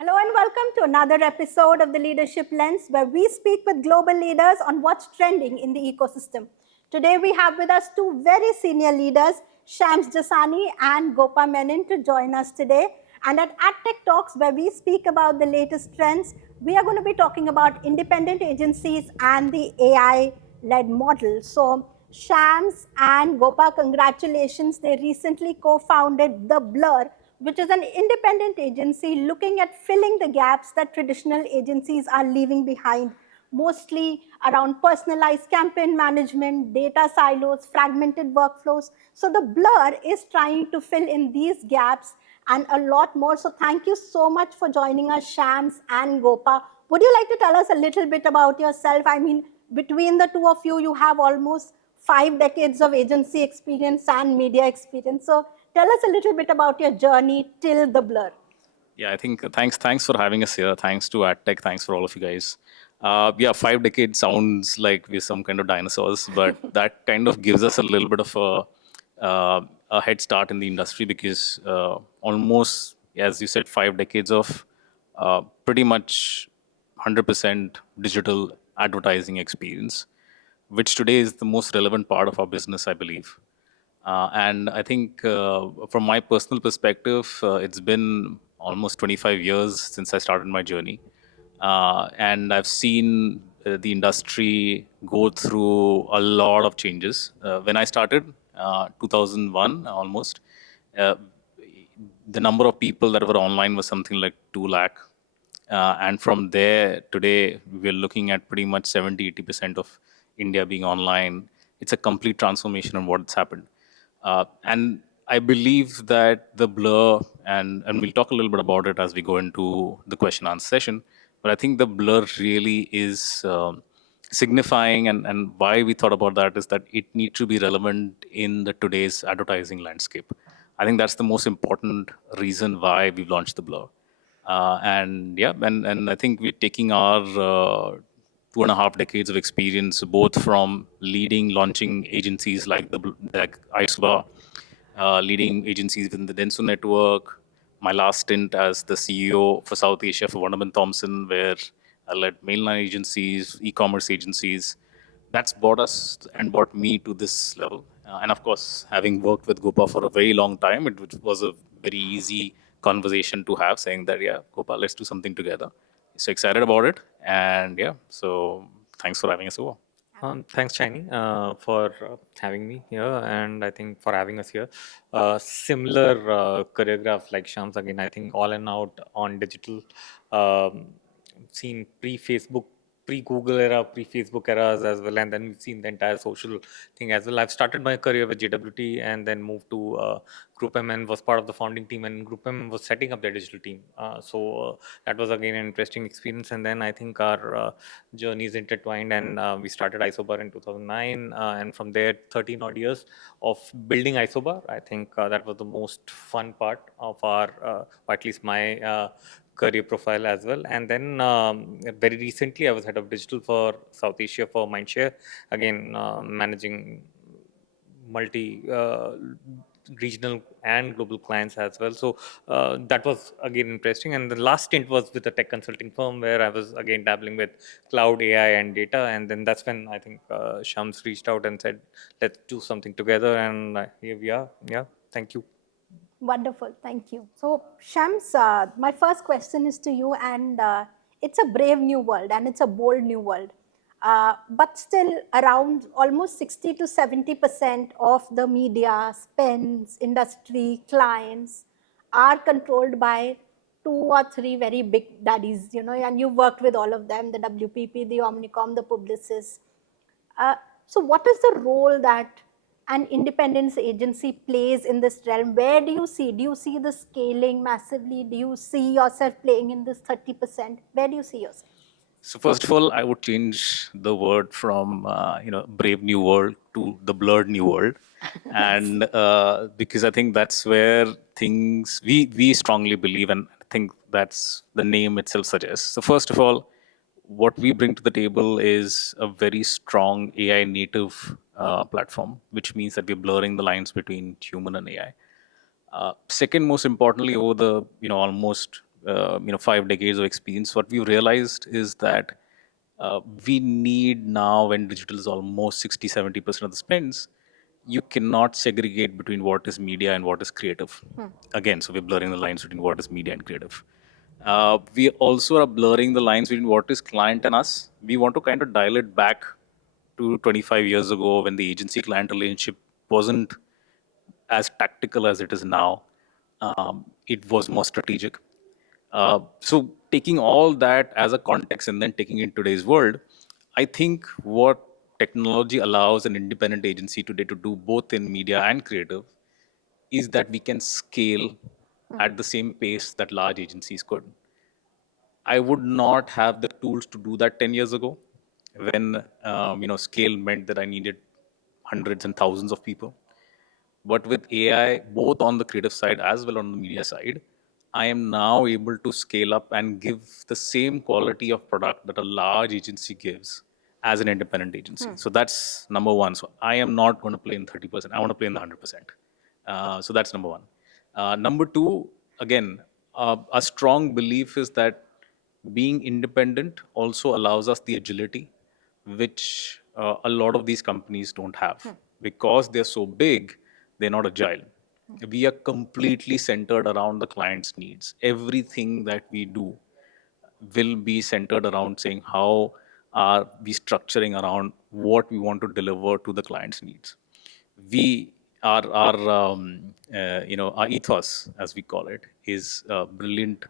Hello and welcome to another episode of the Leadership Lens, where we speak with global leaders on what's trending in the ecosystem. Today we have with us two very senior leaders, Shams Jasani and Gopa Menon, to join us today. And at AdTech Talks, where we speak about the latest trends, we are going to be talking about independent agencies and the AI-led model. So Shams and Gopa, congratulations. They recently co-founded the Blurr, which is an independent agency looking at filling the gaps that traditional agencies are leaving behind, mostly around personalized campaign management, data silos, fragmented workflows. So the Blurr is trying to fill in these gaps and a lot more. So thank you so much for joining us, Shams and Gopa. Would you like to tell us a little bit about yourself? I mean, between the two of you, you have almost 5 decades of agency experience and media experience. So tell us a little bit about your journey till the Blurr. Yeah, I think thanks for having us here. Thanks to AdTech. Thanks for all of you guys. Yeah, 5 decades sounds like we're some kind of dinosaurs, but that kind of gives us a little bit of a head start in the industry because almost, as you said, 5 decades of pretty much 100% digital advertising experience, which today is the most relevant part of our business, I believe. And I think from my personal perspective, it's been almost 25 years since I started my journey. And I've seen the industry go through a lot of changes. When I started, 2001 almost, uh, the number of people that were online was something like 2 lakh. And from there, today, we're looking at pretty much 70-80% of India being online. It's a complete transformation on what's happened. And I believe that the Blur, and we'll talk a little bit about it as we go into the question answer session, but I think the Blur really is signifying, and why we thought about that is that it needs to be relevant in the today's advertising landscape. I think that's the most important reason why we've launched the Blur. And I think we're taking our 2.5 decades of experience, both from launching agencies like Isoba, leading agencies within the Denso network. My last stint as the CEO for South Asia for Wunderman Thompson, where I led mainline agencies, e-commerce agencies. That's brought us and brought me to this level. And of course, having worked with Gopa for a very long time, it was a very easy conversation to have, saying that, yeah, Gopa, let's do something together. So excited about it. And yeah, so thanks for having us over. Thanks, Chani, for having me here, and I think for having us here. Similar choreograph like Shams again. I think all and out on digital, um, seen pre-Facebook, pre-Google era, pre-Facebook eras as well, and then we've seen the entire social thing as well. I've started my career with JWT and then moved to Group M and was part of the founding team, and Group M was setting up their digital team. So that was again an interesting experience, and then I think our journeys intertwined, and we started Isobar in 2009, and from there 13 odd years of building Isobar. I think that was the most fun part of our, or at least my career profile as well. And then very recently I was head of digital for South Asia for Mindshare, again managing multi regional and global clients as well. So that was again interesting. And the last stint was with a tech consulting firm where I was again dabbling with cloud, AI, and data. And then that's when I think Shams reached out and said, "Let's do something together." And here we are. Yeah, thank you. Wonderful, thank you. So, Shams, my first question is to you, and it's a brave new world and it's a bold new world. But still, around almost 60 to 70% of the media spends, industry, clients are controlled by two or three very big daddies, and you worked with all of them, the WPP, the Omnicom, the Publicis. So what is the role that an independence agency plays in this realm? Where do you see? Do you see the scaling massively? Do you see yourself playing in this 30%? Where do you see yourself? So first of all, I would change the word from brave new world to the blurred new world, and because I think that's where things we strongly believe, and I think that's the name itself suggests. So first of all, what we bring to the table is a very strong AI native platform, which means that we're blurring the lines between human and AI. Second, most importantly, over the almost 5 decades of experience, what we've realized is that we need now, when digital is almost 60-70% of the spends, you cannot segregate between what is media and what is creative. Again, so we're blurring the lines between what is media and creative. We also are blurring the lines between what is client and us. We want to kind of dial it back to 25 years ago, when the agency client relationship wasn't as tactical as it is now. It was more strategic. So taking all that as a context and then taking it in today's world, I think what technology allows an independent agency today to do, both in media and creative, is that we can scale at the same pace that large agencies could. I would not have the tools to do that 10 years ago, when scale meant that I needed hundreds and thousands of people. But with AI, both on the creative side as well on the media side, I am now able to scale up and give the same quality of product that a large agency gives as an independent agency. So that's number one. So I am not going to play in 30%. I want to play in the 100%. So that's number one. Number two, again, a strong belief is that being independent also allows us the agility, which a lot of these companies don't have. Because they're so big, they're not agile. We are completely centered around the client's needs. Everything that we do will be centered around saying how are we structuring around what we want to deliver to the client's needs. We our ethos, as we call it, is brilliant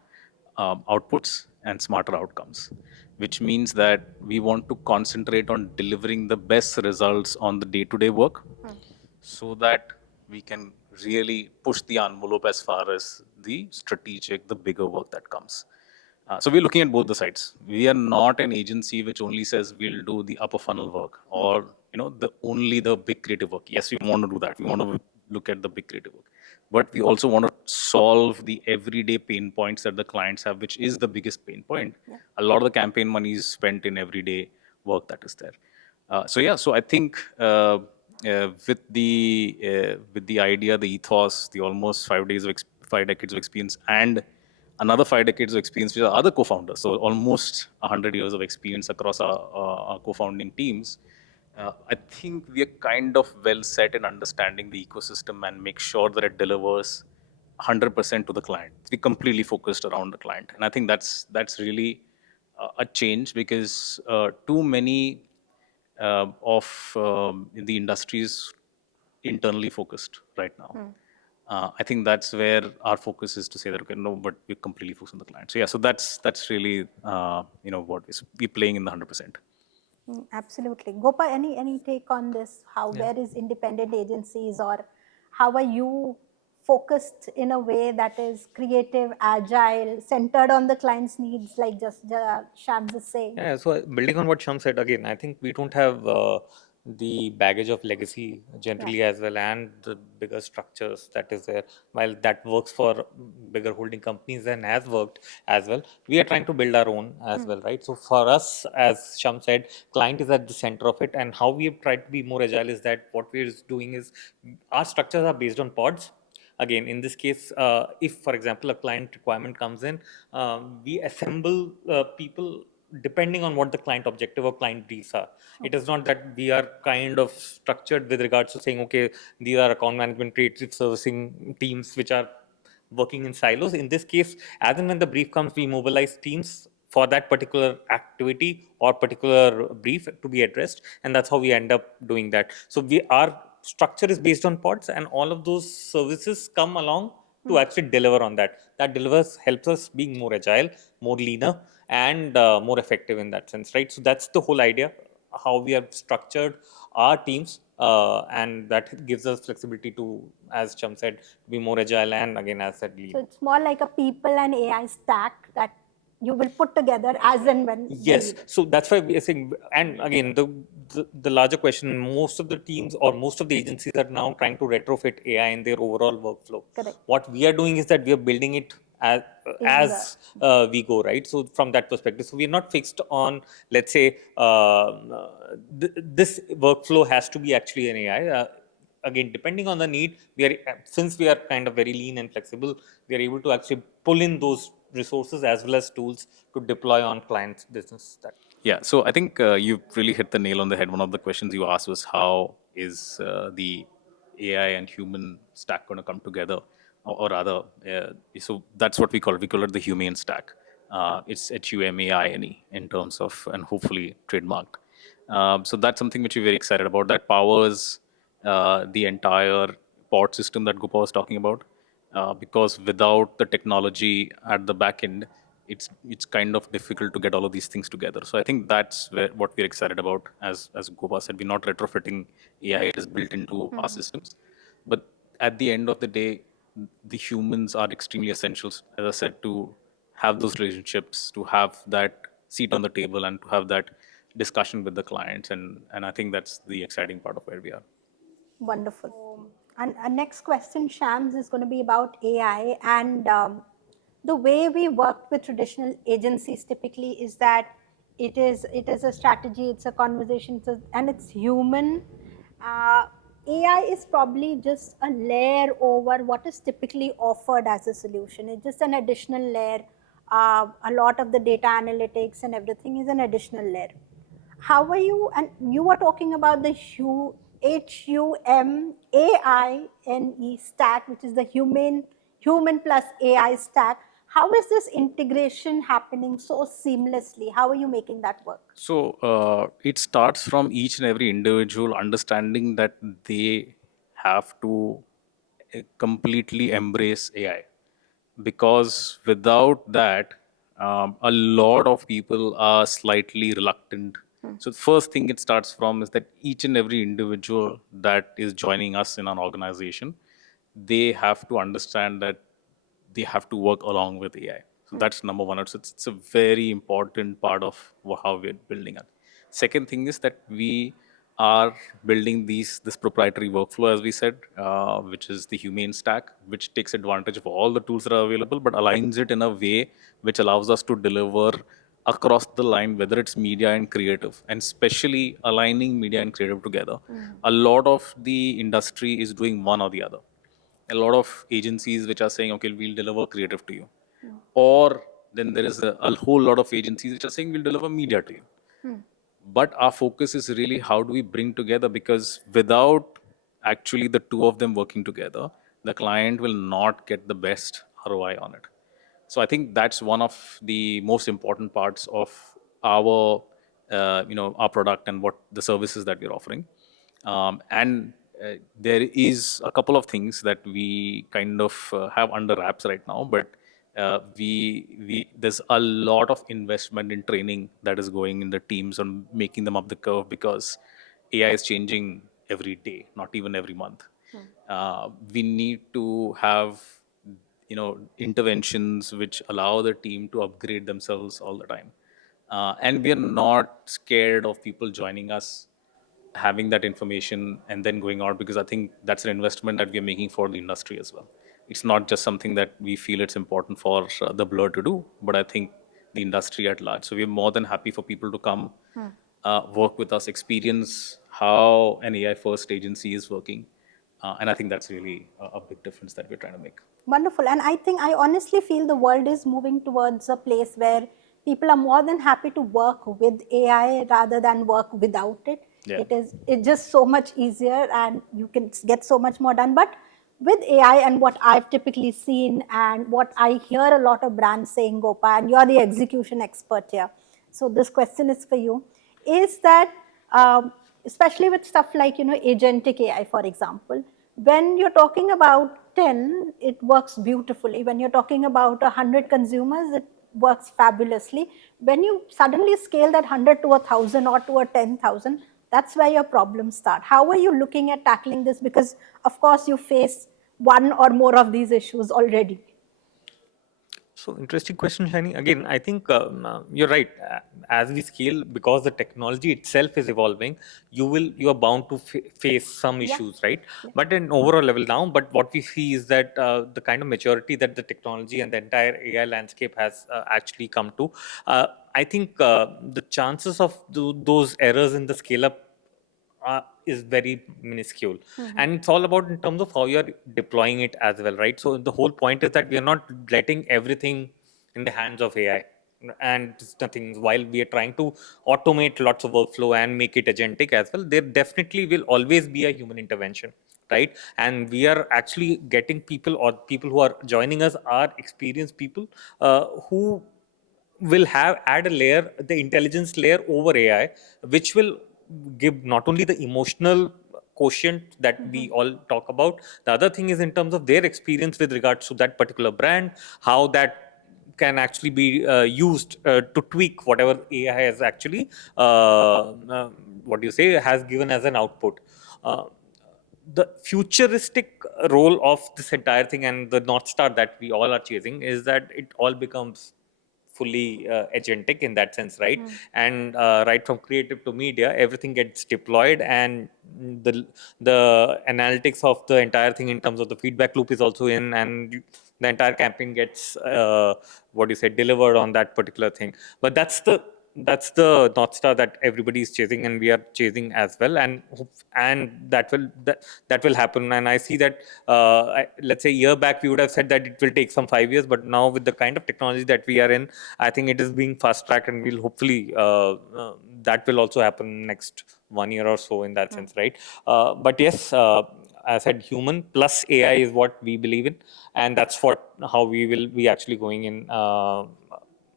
outputs and smarter outcomes, which means that we want to concentrate on delivering the best results on the day-to-day work, so that we can really push the envelope as far as the strategic, the bigger work that comes. So we're looking at both the sides. We are not an agency which only says we'll do the upper funnel work, or the big creative work. Yes, we want to do that. We want to look at the big creative work, but we also want to solve the everyday pain points that the clients have, which is the biggest pain point. A lot of the campaign money is spent in everyday work that is there. So I think with the idea, the ethos, the almost 5 decades of experience, and another 5 decades of experience with our other co-founders, so almost 100 years of experience across our co-founding teams, I think we are kind of well set in understanding the ecosystem and make sure that it delivers 100% to the client. We completely focused around the client, and I think that's really a change, because too many of the industry is internally focused right now. I think that's where our focus is, to say that, okay, no, but we're completely focused on the client. So yeah, so that's really what we're playing in the 100%. Absolutely. Gopa, any take on this? Where is independent agencies, or how are you focused in a way that is creative, agile, centered on the client's needs, like just Shams is saying? Yeah, so building on what Sham said, again, I think we don't have the baggage of legacy generally as well, and the bigger structures that is there. While that works for bigger holding companies and has worked as well, we are trying to build our own as well, right? So for us, as Sham said, client is at the center of it, and how we have tried to be more agile is that what we're doing is our structures are based on pods. Again, in this case, if, for example, a client requirement comes in, we assemble people depending on what the client objective or client briefs are. It is not that we are kind of structured with regards to saying, okay, these are account management, creative servicing teams which are working in silos. In this case, as and when the brief comes, we mobilize teams for that particular activity or particular brief to be addressed, and that's how we end up doing that. So our structure is based on pods, and all of those services come along to actually deliver on that. That helps us being more agile, more leaner, and more effective in that sense, right? So that's the whole idea, how we have structured our teams, and that gives us flexibility to, as Cham said, be more agile and, again, as said, lean. So it's more like a people and AI stack that you will put together as and when. Yes, so that's why we are saying, and again, the larger question, most of the teams or most of the agencies are now trying to retrofit AI in their overall workflow. Correct. What we are doing is that we are building it as we go, right? So from that perspective, so we are not fixed on, let's say, this workflow has to be actually an AI. Again, depending on the need, since we are kind of very lean and flexible, we are able to actually pull in those resources as well as tools to deploy on clients' business. That Yeah, so I think you really hit the nail on the head. One of the questions you asked was how is the AI and human stack going to come together, or rather, so that's what we call it the humane stack. It's HUMAINE in terms of, and hopefully trademarked. So that's something which we're very excited about. That powers the entire pod system that Gopa was talking about. Because without the technology at the back end, it's kind of difficult to get all of these things together. So I think that's what we're excited about. As Gopa said, we're not retrofitting AI; it is built into our systems. But at the end of the day, the humans are extremely essential, as I said, to have those relationships, to have that seat on the table, and to have that discussion with the clients. And I think that's the exciting part of where we are. Wonderful. And our next question, Shams, is going to be about AI. And the way we work with traditional agencies typically is that it is a strategy, it's a conversation, and it's human. Uh, AI is probably just a layer over what is typically offered as a solution. It's just an additional layer. A lot of the data analytics and everything is an additional layer. How are you? And you were talking about the HUMAINE stack, which is the human plus AI stack. How is this integration happening so seamlessly? How are you making that work? So it starts from each and every individual understanding that they have to completely embrace AI, because without that, a lot of people are slightly reluctant. So the first thing it starts from is that each and every individual that is joining us in an organization, they have to understand that they have to work along with AI. So that's number one. It's a very important part of how we're building it. Second thing is that we are building this proprietary workflow, as we said, which is the humane stack, which takes advantage of all the tools that are available, but aligns it in a way which allows us to deliver across the line, whether it's media and creative, and especially aligning media and creative together. A lot of the industry is doing one or the other. A lot of agencies which are saying, okay, we'll deliver creative to you. Or then there is a whole lot of agencies which are saying, we'll deliver media to you. But our focus is really how do we bring together, because without actually the two of them working together, the client will not get the best ROI on it. So I think that's one of the most important parts of our, our product and what the services that we're offering. And there is a couple of things that we kind of have under wraps right now, but we there's a lot of investment in training that is going in the teams on making them up the curve, because AI is changing every day, not even every month. We need to have interventions which allow the team to upgrade themselves all the time, and we are not scared of people joining us, having that information and then going out, because I think that's an investment that we're making for the industry as well. It's not just something that we feel it's important for the Blurr to do, but I think the industry at large. So we're more than happy for people to come, work with us, experience how an AI first agency is working. And I think that's really a big difference that we're trying to make. Wonderful. And I honestly feel the world is moving towards a place where people are more than happy to work with AI rather than work without it. Yeah. It's just so much easier and you can get so much more done. But with AI and what I've typically seen and what I hear a lot of brands saying, Gopa, and you're the execution expert here. So this question is for you, is that especially with stuff like, agentic AI, for example, when you're talking about 10, it works beautifully. When you're talking about 100 consumers, it works fabulously. When you suddenly scale that 100 to 1,000 or to a 10,000, that's where your problems start. How are you looking at tackling this? Because, of course, you face one or more of these issues already. So interesting question, Shani. Again, I think you're right. As we scale, because the technology itself is evolving, you are bound to face some Yeah. issues, right? But at an overall level now, but what we see is that the kind of maturity that the technology and the entire AI landscape has actually come to, I think the chances of those errors in the scale up is very minuscule. And it's all about in terms of how you're deploying it as well, right? So the whole point is that we are not letting everything in the hands of AI. And it's nothing, while we are trying to automate lots of workflow and make it agentic as well, there definitely will always be a human intervention, right? And we are actually getting people, or people who are joining us are experienced people who will have add a layer, the intelligence layer over AI, which will give not only the emotional quotient that we all talk about. The other thing is in terms of their experience with regards to that particular brand, how that can actually be used to tweak whatever AI has actually, what do you say, has given as an output. Uh, the futuristic role of this entire thing and the North Star that we all are chasing is that it all becomes fully agentic in that sense, right? And right from creative to media, everything gets deployed, and the the analytics of the entire thing in terms of the feedback loop is also in, and the entire campaign gets what do you say, delivered on that particular thing. But that's the North Star that everybody is chasing, and we are chasing as well. And that will happen. And I see that, let's say a year back we would have said that it will take some 5 years, but now with the kind of technology that we are in, I think it is being fast tracked, and we'll hopefully that will also happen next 1 year or so in that sense, right? But yes, I said human plus AI is what we believe in, and that's what how we will be actually going in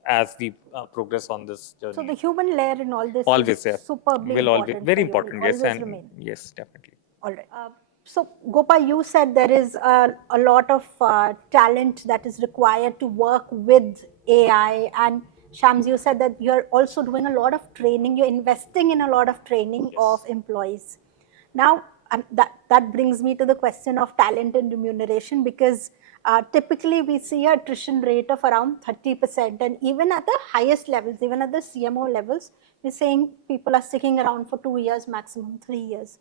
as we progress on this journey. So the human layer in all this Always, is yeah. superbly Will always important very for you, will important, yes, always and remain. yes, definitely. All right. So, Gopa, you said there is a lot of talent that is required to work with AI. And Shams, you said that you're also doing a lot of training. You're investing in a lot of training of employees. Now, that brings me to the question of talent and remuneration, because typically we see an attrition rate of around 30%. And even at the highest levels, even at the CMO levels, we're saying people are sticking around for 2 years, maximum 3 years.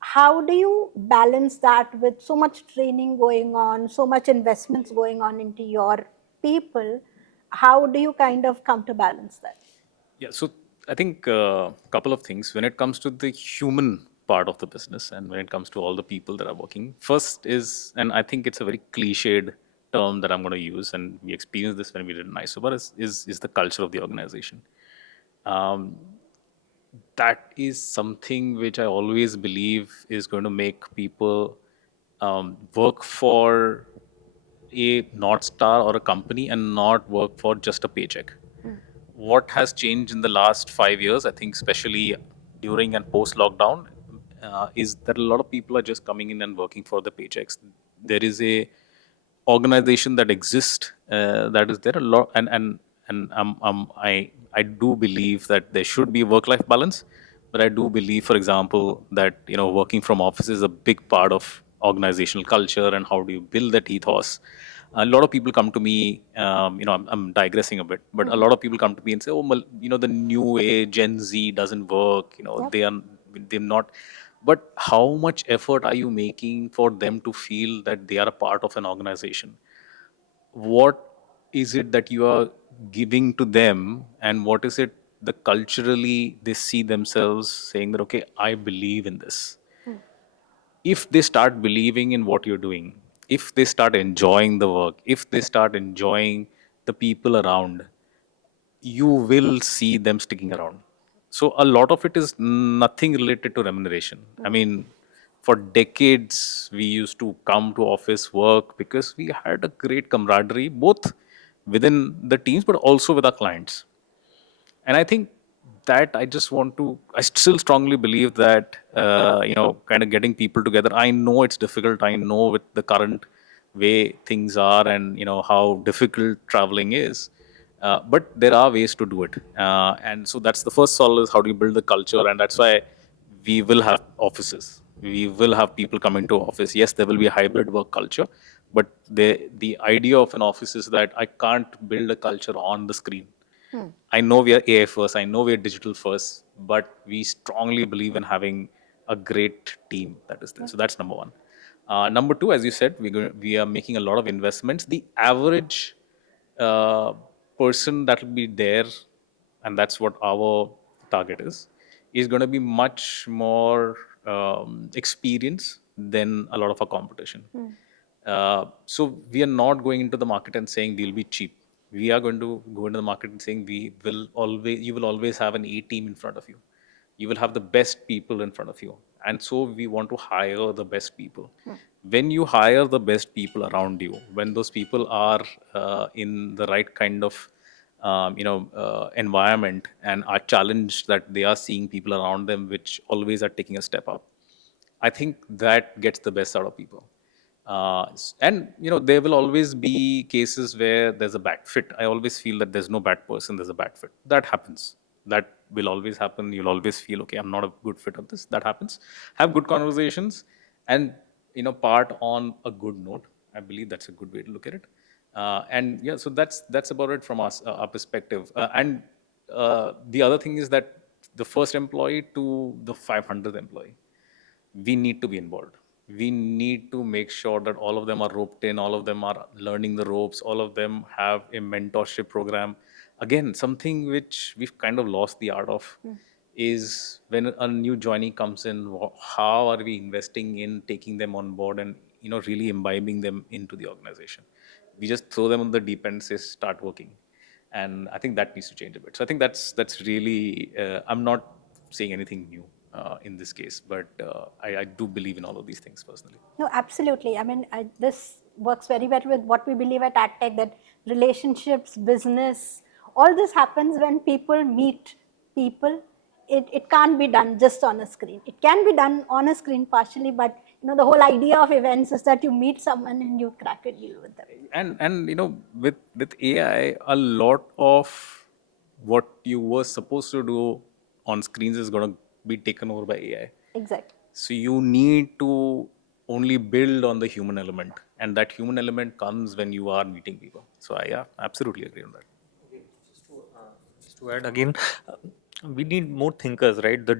How do you balance that with so much training going on, so much investments going on into your people? How do you kind of counterbalance that? Yeah, so I think a couple of things when it comes to the human part of the business and when it comes to all the people that are working. First is, and I think it's a very cliched term that I'm going to use, and we experienced this when we did an ISOBAR, is the culture of the organization. Um, that is something which I always believe is going to make people work for a North Star or a company and not work for just a paycheck. What has changed in the last 5 years, I think, especially during and post lockdown, is that a lot of people are just coming in and working for the paychecks. There is a organization that exists that is there a lot, and I do believe that there should be work life balance, but I do believe, for example, that working from office is a big part of organizational culture and how do you build that ethos. A lot of people come to me, I'm digressing a bit, but a lot of people come to me and say, oh, the new age Gen Z doesn't work, Yep. they're not. But how much effort are you making for them to feel that they are a part of an organization? What is it that you are giving to them, and what is it that culturally they see themselves saying that, okay, I believe in this? If they start believing in what you're doing, if they start enjoying the work, if they start enjoying the people around, you will see them sticking around. So a lot of it is nothing related to remuneration. I mean, for decades we used to come to office work because we had a great camaraderie both within the teams but also with our clients. And I think that I still strongly believe that kind of getting people together, I know it's difficult, I know with the current way things are and how difficult traveling is, but there are ways to do it, and so that's the first solve is how do you build the culture. And that's why we will have offices, we will have people coming to office. Yes, there will be a hybrid work culture, but the idea of an office is that I can't build a culture on the screen. I know we are AI first, I know we are digital first, but we strongly believe in having a great team that is there. So that's number one. Number two, as you said, we are making a lot of investments. The average uh, person that will be there, and that's what our target is going to be much more experienced than a lot of our competition. So we are not going into the market and saying we'll be cheap. we are going to go into the market and saying you will always have an A team in front of you. You will have the best people in front of you. And so we want to hire the best people. When you hire the best people around you, when those people are in the right kind of environment and are challenged, that they are seeing people around them which always are taking a step up, I think that gets the best out of people. And there will always be cases where there's a bad fit. I always feel that there's no bad person, there's a bad fit. That happens. That will always happen. You'll always feel, okay, I'm not a good fit of this. That happens. Have good conversations and part on a good note. I believe that's a good way to look at it. And yeah, so that's about it from us, our perspective. And the other thing is that the first employee to the 500th employee, we need to be involved. We need to make sure that all of them are roped in, all of them are learning the ropes, all of them have a mentorship program. Again, something which we've kind of lost the art of is when a new joinee comes in, how are we investing in taking them on board and really imbibing them into the organization? We just throw them on the deep end, say start working, and I think that needs to change a bit. So I think that's really I'm not saying anything new in this case, but I do believe in all of these things personally. No, absolutely. I mean, this works very well with what we believe at AdTech, that relationships, business, all this happens when people meet people. It can't be done just on a screen. It can be done on a screen partially, but the whole idea of events is that you meet someone and you crack a deal with them. And with AI, a lot of what you were supposed to do on screens is going to be taken over by AI. Exactly. So you need to only build on the human element, and that human element comes when you are meeting people. So I absolutely agree on that. Just to add again, we need more thinkers, right? The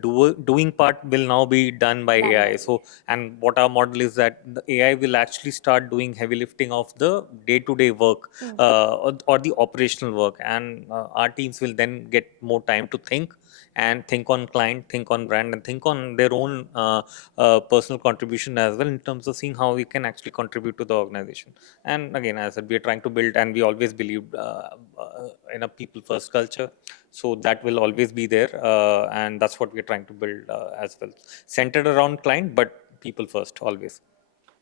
doing part will now be done by AI. So, and what our model is that the AI will actually start doing heavy lifting of the day-to-day work or the operational work, and our teams will then get more time to think on client, think on brand, and think on their own personal contribution as well in terms of seeing how we can actually contribute to the organization. And again, as I said, we are trying to build, and we always believed in a people first culture, so that will always be there, and that's what we're trying to build as well, centered around client but people first always.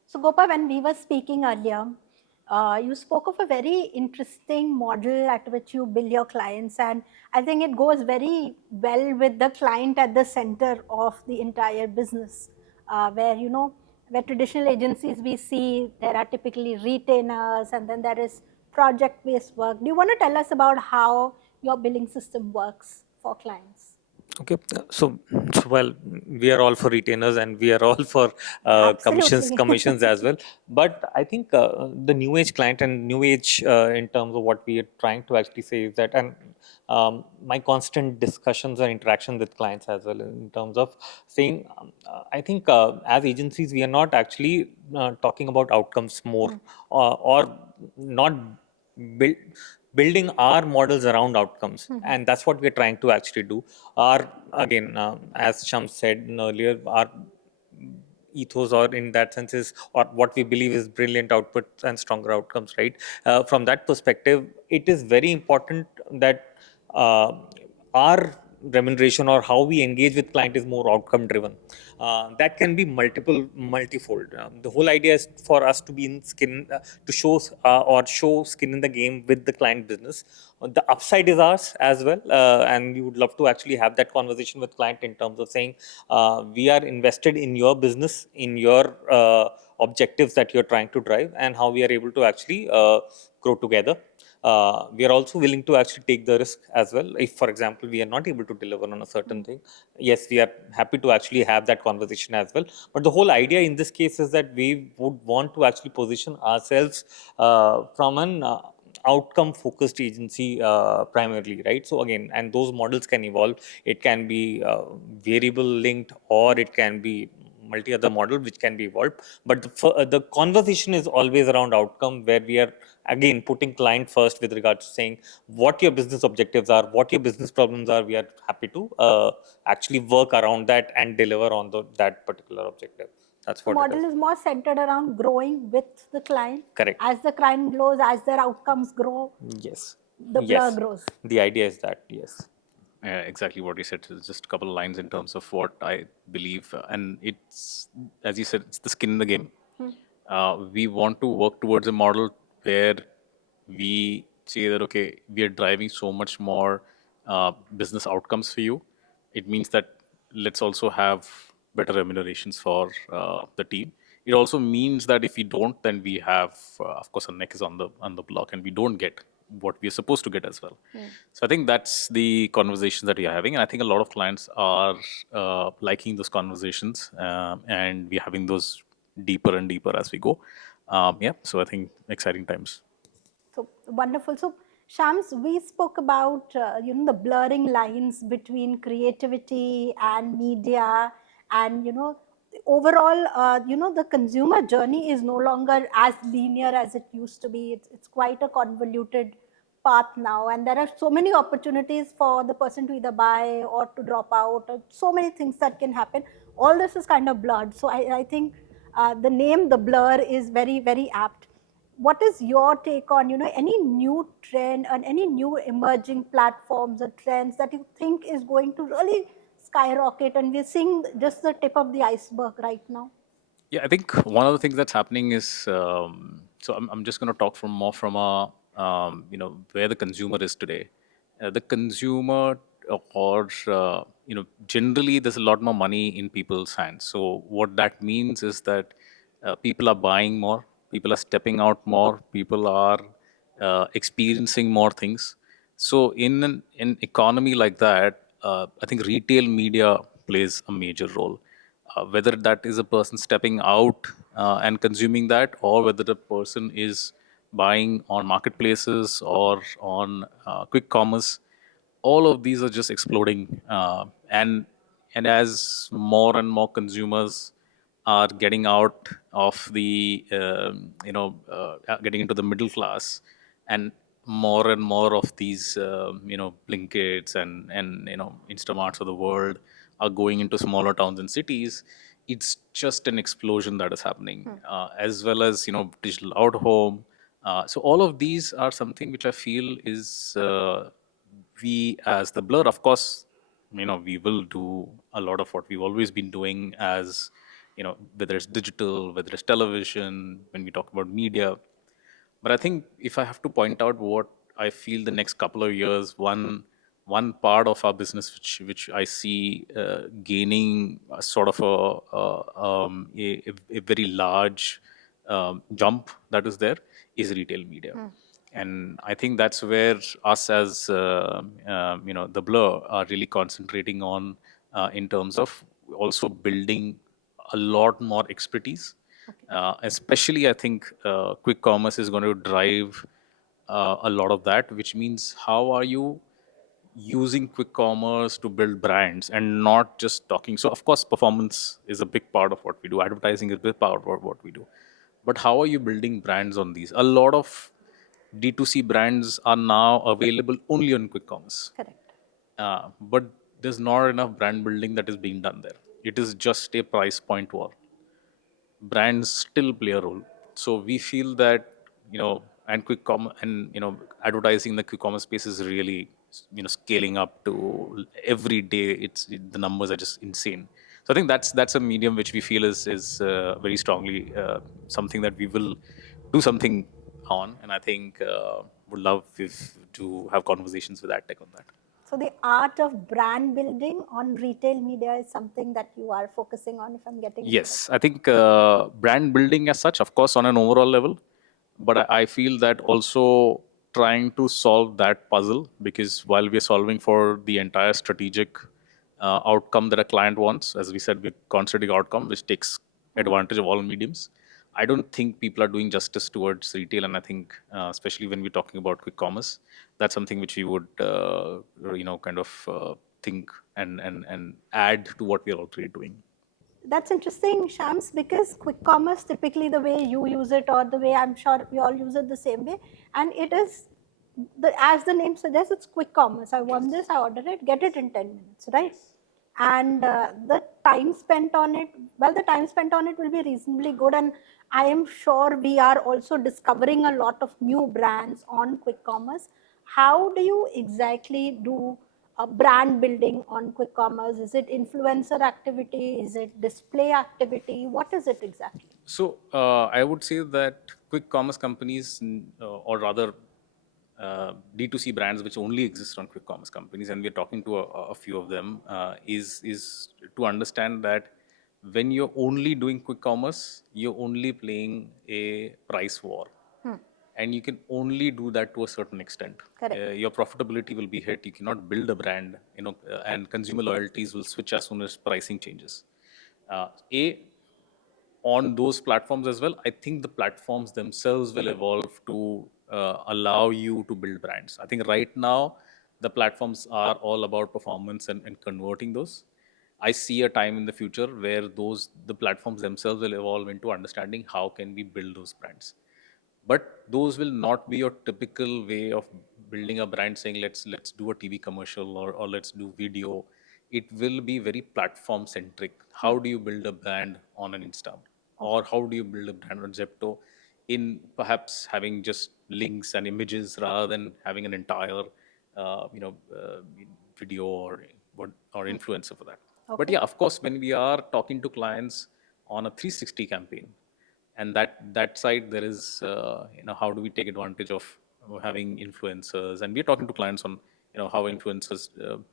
So, Gopa, when we were speaking earlier, you spoke of a very interesting model at which you bill your clients, and I think it goes very well with the client at the center of the entire business, where where traditional agencies we see there are typically retainers, and then there is project-based work. Do you want to tell us about how your billing system works for clients? Okay, well, we are all for retainers and we are all for Absolutely. commissions as well. But I think the new age client and new age in terms of what we are trying to actually say is that, and my constant discussions and interaction with clients as well in terms of saying, I think as agencies we are not actually talking about outcomes more or not build building our models around outcomes, and that's what we're trying to actually do. Our again, as Sham said earlier, our ethos or in that sense is, or what we believe is brilliant outputs and stronger outcomes, right? From that perspective, it is very important that our remuneration or how we engage with client is more outcome driven. That can be multifold. The whole idea is for us to be in skin to show or show skin in the game with the client business. The upside is ours as well, and we would love to actually have that conversation with client in terms of saying we are invested in your business, in your objectives that you're trying to drive, and how we are able to actually grow together. We are also willing to actually take the risk as well. If, for example, we are not able to deliver on a certain thing, yes, we are happy to actually have that conversation as well. But the whole idea in this case is that we would want to actually position ourselves from an outcome focused agency primarily, right? So again, and those models can evolve. It can be variable linked, or it can be multi other model which can be evolved, but the conversation is always around outcome, where we are again putting client first with regards to saying what your business objectives are, what your business problems are. We are happy to actually work around that and deliver on that particular objective. That's The what it model is. is more centered around growing with the client. Correct. As the client grows, as their outcomes grow, Yes. the Blurr Yes, grows. the idea is that, yes. Exactly what you said. Just a couple of lines in terms of what I believe, and it's, as you said, it's the skin in the game. We want to work towards a model where we say that, okay, we are driving so much more business outcomes for you. It means that let's also have better remunerations for the team. It also means that if we don't, then we have, of course, our neck is on the block, and we don't get what we are supposed to get as well. So I think that's the conversation that we are having, and I think a lot of clients are liking those conversations, and we're having those deeper and deeper as we go. Yeah, so I think exciting times. So wonderful. So Shams, we spoke about the blurring lines between creativity and media, and overall the consumer journey is no longer as linear as it used to be. It's quite a convoluted path now, and there are so many opportunities for the person to either buy or to drop out, or so many things that can happen. All this is kind of blurred. So I think the name the Blurr is very, very apt. What is your take on any new trend and any new emerging platforms or trends that you think is going to really skyrocket, and we're seeing just the tip of the iceberg right now? Yeah, I think one of the things that's happening is, so I'm just going to talk from more from a, where the consumer is today. The consumer, generally there's a lot more money in people's hands. So what that means is that people are buying more, people are stepping out more, people are experiencing more things. So in an economy like that, I think retail media plays a major role, whether that is a person stepping out and consuming that, or whether the person is buying on marketplaces or on quick commerce. All of these are just exploding, and as more and more consumers are getting out of the getting into the middle class, and more of these Blinkits and Instamarts of the world are going into smaller towns and cities. It's just an explosion that is happening, as well as digital out home. So all of these are something which I feel is, we as the Blurr, of course, we will do a lot of what we've always been doing, as whether it's digital, whether it's television, when we talk about media. But I think if I have to point out what I feel the next couple of years, one part of our business which I see gaining a sort of a very large jump that is there, is retail media. And I think that's where us as the Blur are really concentrating on, in terms of also building a lot more expertise. Especially, I think quick commerce is going to drive a lot of that, which means how are you using quick commerce to build brands and not just talking. So, of course, performance is a big part of what we do, advertising is a big part of what we do. But how are you building brands on these? A lot of D2C brands are now available only on quick commerce. Correct. But there's not enough brand building that is being done there. It is just a price point war. Brands still play a role. So we feel that, and advertising in the quick commerce space is really, scaling up to every day. The numbers are just insane. So I think that's a medium which we feel is very strongly something that we will do something on, and I think would love if to have conversations with AdTech on that. So the art of brand building on retail media is something that you are focusing on, if I'm getting it Yes, I think brand building as such, of course, on an overall level, but I feel that also trying to solve that puzzle, because while we're solving for the entire strategic outcome that a client wants, as we said, we're considering outcome, which takes advantage of all mediums. I don't think people are doing justice towards retail, and I think, especially when we're talking about quick commerce, that's something which we would, kind of think and add to what we're already doing. That's interesting, Shams, because quick commerce, typically the way you use it, or the way I'm sure we all use it the same way, and it is, as the name suggests, it's quick commerce. I want this, I order it, get it in 10 minutes, right? And the time spent on it, well, the time spent on it will be reasonably good, and I am sure we are also discovering a lot of new brands on quick commerce. How do you exactly do brand building on quick commerce? Is it influencer activity? Is it display activity? What is it exactly? So I would say that quick commerce companies, or rather D2C brands, which only exist on quick commerce companies, and we're talking to a few of them, is to understand that when you're only doing quick commerce, you're only playing a price war, and you can only do that to a certain extent. Correct. Your profitability will be hit. You cannot build a brand, and consumer loyalties will switch as soon as pricing changes. A On those platforms as well, I think the platforms themselves will evolve to allow you to build brands. I think right now, the platforms are all about performance and converting those. I see a time in the future where the platforms themselves will evolve into understanding how can we build those brands. But those will not be your typical way of building a brand, saying let's do a TV commercial, or let's do video. It will be very platform centric. How do you build a brand on an Insta, or how do you build a brand on Zepto, in perhaps having just links and images rather than having an entire uh, you know uh, video or influencer for that. But Okay. yeah, of course, when we are talking to clients on a 360 campaign, and that side, there is how do we take advantage of having influencers, and we're talking to clients on how influencers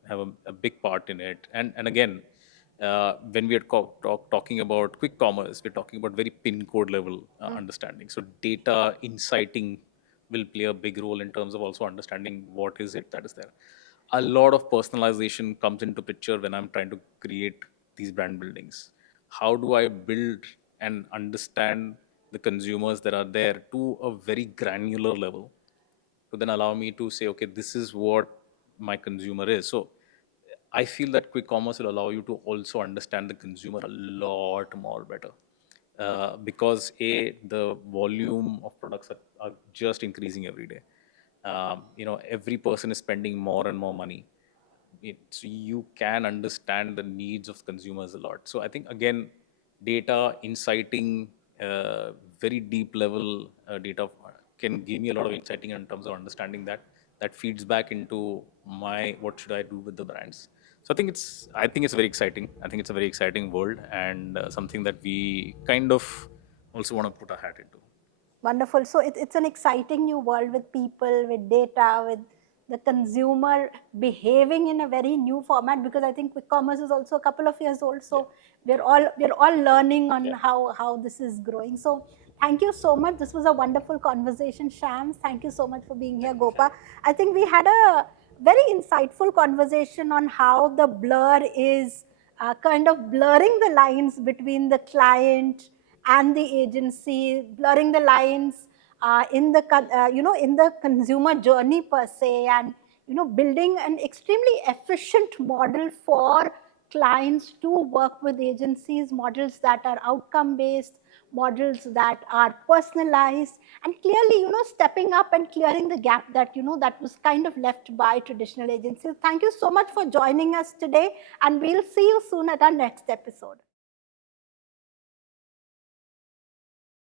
have a big part in it. And again, when we are talking about quick commerce, we're talking about very pin code level understanding. So data inciting will play a big role in terms of also understanding what is it that is there. A lot of personalization comes into picture when I'm trying to create these brand buildings. How do I build and understand the consumers that are there to a very granular level, to then allow me to say, okay, this is what my consumer is. So I feel that quick commerce will allow you to also understand the consumer a lot more better. Because the volume of products are just increasing every day. Every person is spending more and more money. So you can understand the needs of consumers a lot. So I think, again, data inciting, very deep level data can give me a lot of inciting in terms of understanding that feeds back into my what should I do with the brands. So I think it's very exciting. I think it's a very exciting world, and something that we kind of also want to put our hat into. Wonderful. So it's an exciting new world with people, with data, with the consumer behaving in a very new format, because I think quick commerce is also a couple of years old. So we're all learning on Yeah. how this is growing. So thank you so much. This was a wonderful conversation, Shams. Thank you so much for being here, Gopa. I think we had a very insightful conversation on how the Blurr is kind of blurring the lines between the client and the agency, blurring the lines in the in the consumer journey per se, and building an extremely efficient model for clients to work with agencies, models that are outcome based, models that are personalized, and clearly stepping up and clearing the gap that that was kind of left by traditional agencies. Thank you so much for joining us today, and we'll see you soon at our next episode.